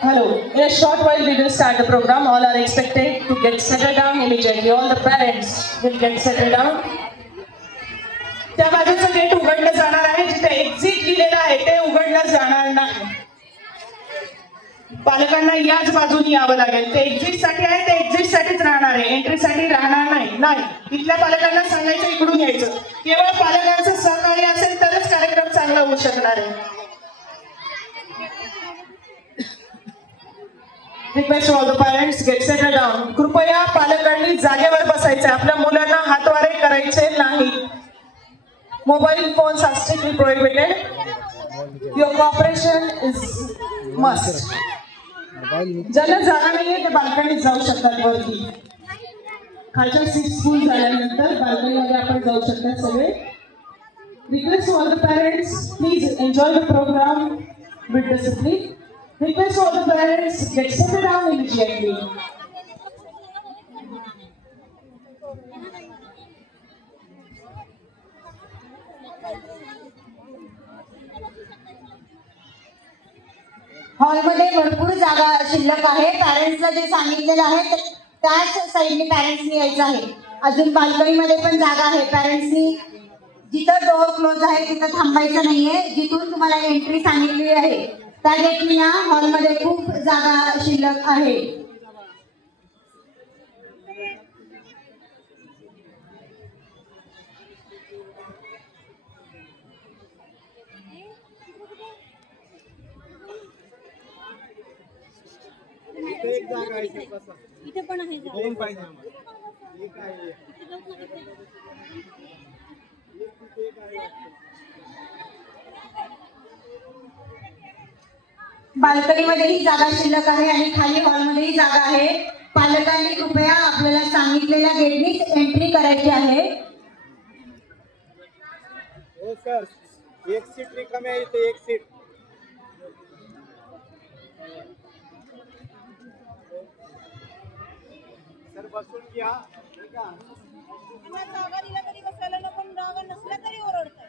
Hello. In a short while, we will start the program. All are expected to get settled down immediately. All the parents will get settled down. त्या बाजूचं gate उघडलं जाणार आहे. जिथे exit लिहिलेलं आहे ते उघडलं जाणार नाही. पालकांना याच बाजूने यावं लागेल. ते एक्झिट साठी आहे, ते एक्झिट साठीच राहणार आहे, एंट्री साठी राहणार नाही. इथल्या पालकांना सांगायचं इकडून यायचं. केवळ पालकांचं सहकार्य असेल तरच कार्यक्रम चांगला होऊ शकणार आहे. Request all the parents get settle down. कृपया पालकांनी जागेवर बसायचे. आपल्या मुलांना हातवारे करायचे नाही. Mobile phones are strictly prohibited. Your cooperation is must. ज्यांना जागा नाहीये ते बाल्कनीत जाऊ शकतात. वरती खालच्या सीट्स फुल झाल्यानंतर बाल्कनीमध्ये आपण जाऊ शकतात सगळे. Request all the parents please enjoy the programme with discipline. Request all the parents get settled down immediately. हॉलमध्ये भरपूर जागा शिल्लक आहे. पॅरेंट्सला जे सांगितलेलं आहे त्याच साईडने पॅरेंट्सनी यायचं आहे. अजून बाल्कनीमध्ये पण जागा आहे. पॅरेंट्सनी जिथं डोअर क्लोज आहे तिथं थांबायचं नाहीये. जिथून तुम्हाला एंट्री सांगितलेली आहे त्या गेटनी या. हॉलमध्ये खूप जागा शिल्लक आहे. इथे पण आहे दोन पाहिजे बाल्कनीमध्येही जागा शिल्लक आहे आणि खाली हॉलमध्येही जागा आहे. पालकांनी कृपया आपल्याला सांगितलेल्या गेटनीच एंट्री करायची आहे. हो सर, एक सीट रिकामी आहे. इथे एक सीट. सर बसून घ्या. जागा दिला तरी बसायला नको, जागा नसल्या तरी ओरडतात.